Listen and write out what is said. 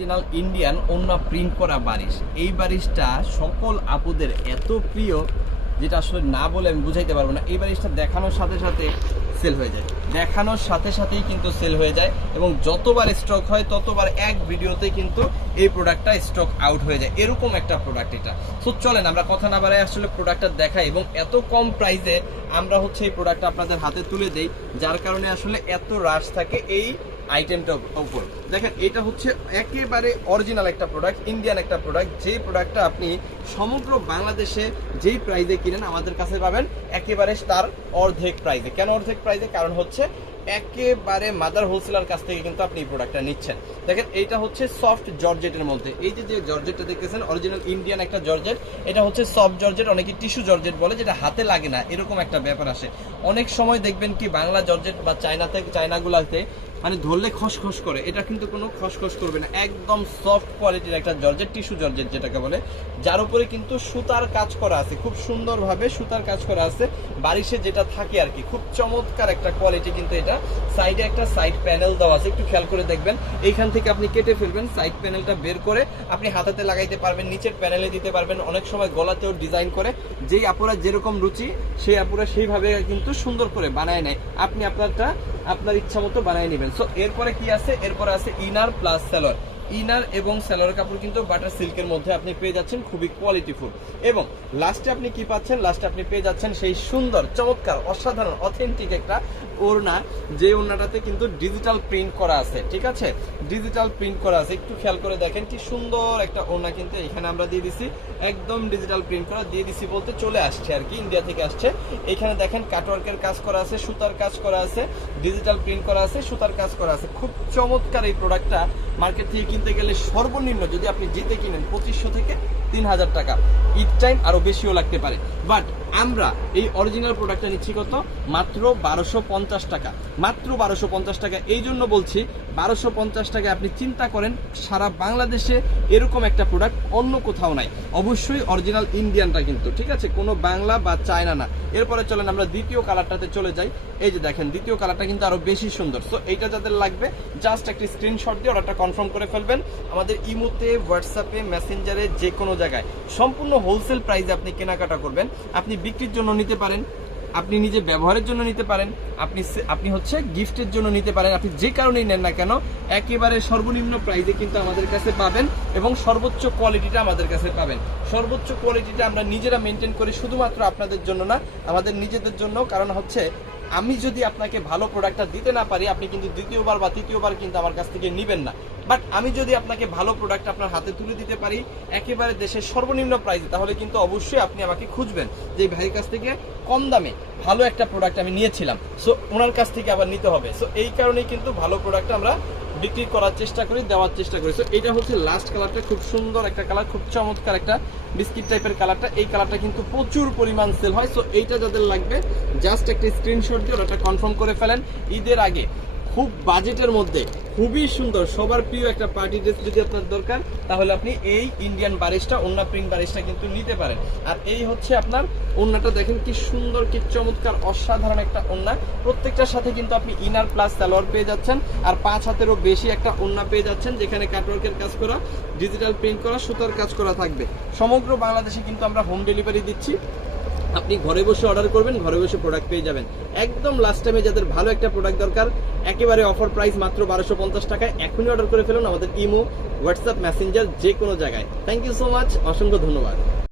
Original Indian ওন্না print করা বারিশ। এই বারিশটা সকল আপুদের এত প্রিয় যেটা আসলে না বলে আমি বুঝাইতে পারবো না। এই বারিশটা দেখানোর সাথে সাথে সেল হয়ে যায়, দেখানোর সাথে সাথেই কিন্তু সেল হয়ে যায়, এবং যতবার স্টক হয় ততবার এক ভিডিওতে কিন্তু এই প্রোডাক্টটা স্টক আউট হয়ে যায়। এরকম একটা প্রোডাক্ট এটা। সো চলেন আমরা কথা না বাড়াই আসলে প্রোডাক্টটা দেখাই, এবং এত কম প্রাইসে আমরা হচ্ছে এই প্রোডাক্টটা আপনাদের হাতে তুলে দেই, যার কারণে আসলে এত রাশ থাকে এই আইটেমটার উপর। দেখেন এটা হচ্ছে একেবারে অরিজিনাল একটা প্রোডাক্ট, ইন্ডিয়ান একটা প্রোডাক্ট, যে প্রোডাক্টটা আপনি সমগ্র বাংলাদেশে যেই প্রাইসে কিনেন আমাদের কাছে পাবেন একেবারে তার অর্ধেক প্রাইসে। কেন অর্ধেক প্রাইসে? কারণ হচ্ছে একেবারে মাদার হোলসেলার কাছ থেকে কিন্তু আপনি এই প্রোডাক্টটা নিচ্ছেন। দেখেন এইটা হচ্ছে সফট জর্জেটের মধ্যে, এই যে জর্জেটটা দেখতেছেন অরিজিনাল ইন্ডিয়ান একটা জর্জেট, এটা হচ্ছে সফট জর্জেট, অনেকে টিস্যু জর্জেট বলে, যেটা হাতে লাগে না, এরকম একটা ব্যাপার আসে। অনেক সময় দেখবেন কি বাংলা জর্জেট বা চায়নাগুলাতে মানে ধরলে খসখস করে, এটা কিন্তু কোনো খসখস করবে না, একদম সফট কোয়ালিটির একটা জর্জেট, টিস্যু জর্জেট যেটাকে বলে, যার উপরে কিন্তু সুতার কাজ করা আছে, খুব সুন্দরভাবে সুতার কাজ করা আছে বারিশে যেটা থাকে আর কি, খুব চমৎকার একটা কোয়ালিটি। কিন্তু এটা সাইডে একটা সাইড প্যানেল দেওয়া আছে, একটু খেয়াল করে দেখবেন, এইখান থেকে আপনি কেটে ফেলবেন, সাইড প্যানেলটা বের করে আপনি হাতাতে লাগাইতে পারবেন, নিচের প্যানেলে দিতে পারবেন, অনেক সময় গলাতেও ডিজাইন করে, যেই আপুরা যেরকম রুচি সেই আপুরা সেইভাবে কিন্তু সুন্দর করে বানায় নেয়, আপনি আপনার ইচ্ছা মতো বানিয়ে নেবেন। সো এরপরে কি আছে? এরপরে আছে ইনার প্লাস সেলর। ইনার এবং সেলর কাপড় কিন্তু বাটার সিল্কের মধ্যে আপনি পেয়ে যাচ্ছেন, খুবই কোয়ালিটিফুল। এবং লাস্টে আপনি কি পাচ্ছেন? লাস্টে আপনি পেয়ে যাচ্ছেন সেই সুন্দর চমৎকার অসাধারণ অথেন্টিক একটা ওড়না, যে ওড়নাটাতে কিন্তু ডিজিটাল প্রিন্ট করা আছে। ঠিক আছে, ডিজিটাল প্রিন্ট করা আছে, একটু খেয়াল করে দেখেন কি সুন্দর একটা ওড়না কিন্তু এখানে আমরা দিয়ে দিছি, একদম ডিজিটাল প্রিন্ট করা দিয়ে দিছি বলতে চলে আসছে আর কি, ইন্ডিয়া থেকে আসছে। এখানে দেখেন কাটওয়ার্কের কাজ করা আছে, সুতার কাজ করা আছে, ডিজিটাল প্রিন্ট করা আছে, সুতার কাজ করা আছে, খুব চমৎকার। এই প্রোডাক্টটা মার্কেট থেকে কিনতে গেলে সর্বনিম্ন যদি আপনি জিতে কিনেন 2500 থেকে 3000 টাকা, ঈদ টাইম আরো বেশিও লাগতে পারে। বাট আমরা এই অরিজিনাল প্রোডাক্টটা নিচ্ছি কত? মাত্র 1250 টাকা, মাত্র 1250 টাকা। এই জন্য বলছি 1250 টাকায় আপনি চিন্তা করেন সারা বাংলাদেশে এরকম একটা প্রোডাক্ট অন্য কোথাও নাই, অবশ্যই অরিজিনাল ইন্ডিয়ানটা কিন্তু, ঠিক আছে, কোনো বাংলা বা চায়না না। এরপরে চলেন আমরা দ্বিতীয় কালারটাতে চলে যাই। এই যে দেখেন দ্বিতীয় কালারটা কিন্তু আরো বেশি সুন্দর। সো এইটা যাদের লাগবে জাস্ট একটা স্ক্রিনশট দিয়ে অর্ডারটা কনফার্ম করে ফেলবেন। আমাদের ইমোতে, হোয়াটসঅ্যাপে, মেসেঞ্জারে, যে কোনো জায়গায় সম্পূর্ণ হোলসেল প্রাইসে আপনি কেনাকাটা করবেন। আপনি বিক্রির জন্য নিতে পারেন, আপনি নিজে ব্যবহারের জন্য নিতে পারেন, আপনি হচ্ছে গিফটের জন্য নিতে পারেন, আপনি যে কারণেই নেন না কেন একেবারে সর্বনিম্ন প্রাইসে কিন্তু আমাদের কাছে পাবেন, এবং সর্বোচ্চ কোয়ালিটিটা আমাদের কাছে পাবেন। সর্বোচ্চ কোয়ালিটিটা আমরা নিজেরা মেনটেন করি, শুধুমাত্র আপনাদের জন্য না, আমাদের নিজেদের জন্য। কারণ হচ্ছে আমি যদি আপনাকে ভালো প্রোডাক্টটা দিতে না পারি, আপনি কিন্তু দ্বিতীয়বার বা তৃতীয়বার কিন্তু আমার কাছ থেকে নেবেন না। বাট আমি যদি আপনাকে ভালো প্রোডাক্ট আপনার হাতে তুলে দিতে পারি একেবারে দেশের সর্বনিম্ন প্রাইসে, তাহলে কিন্তু অবশ্যই আপনি আমাকে খুঁজবেন যে ভাইয়ের কাছ থেকে কম দামে ভালো একটা প্রোডাক্ট আমি নিয়েছিলাম, সো ওনার কাছ থেকে আবার নিতে হবে। সো এই কারণেই কিন্তু ভালো প্রোডাক্ট আমরা বিক্রি করার চেষ্টা করি, দেওয়ার চেষ্টা করি। সো এটা হচ্ছে লাস্ট কালারটা, খুব সুন্দর একটা কালার, খুব চমৎকার একটা বিস্কিট টাইপের কালারটা। এই কালারটা কিন্তু প্রচুর পরিমাণ সেল হয়। সো এইটা যাদের লাগবে জাস্ট একটা স্ক্রিনশট দিয়ে ওটা কনফার্ম করে ফেলেন। ঈদের আগে খুব বাজেটের মধ্যে খুবই সুন্দর সবার প্রিয় একটা পার্টি ড্রেস যদি আপনার দরকার, তাহলে আপনি এই ইন্ডিয়ান বারিশটা, ওন্না প্রিন্ট বারিশটা কিন্তু নিতে পারেন। আর এই হচ্ছে আপনার ওন্নাটা, দেখেন কি সুন্দর, কি চমৎকার, অসাধারণ একটা ওন্না। প্রত্যেকটার সাথে কিন্তু আপনি ইনার প্লাস সালোয়ার পেয়ে যাচ্ছেন, আর 5 হাতেরও বেশি একটা ওন্না পেয়ে যাচ্ছেন, যেখানে কাটওয়ার্কের কাজ করা, ডিজিটাল প্রিন্ট করা, সুতার কাজ করা থাকবে। সমগ্র বাংলাদেশে কিন্তু আমরা হোম ডেলিভারি দিচ্ছি, আপনি ঘরে বসে অর্ডার করবেন, ঘরে বসে প্রোডাক্ট পেয়ে যাবেন। একদম লাস্ট টাইমে যাদের ভালো একটা প্রোডাক্ট দরকার, একেবারে অফার প্রাইস মাত্র 1250 টাকায়, এখনই অর্ডার করে ফেলুন আমাদের ইমো, হোয়াটসঅ্যাপ, মেসেঞ্জার, যে কোনো জায়গায়। থ্যাংক ইউ সো মাচ, অসংখ্য ধন্যবাদ।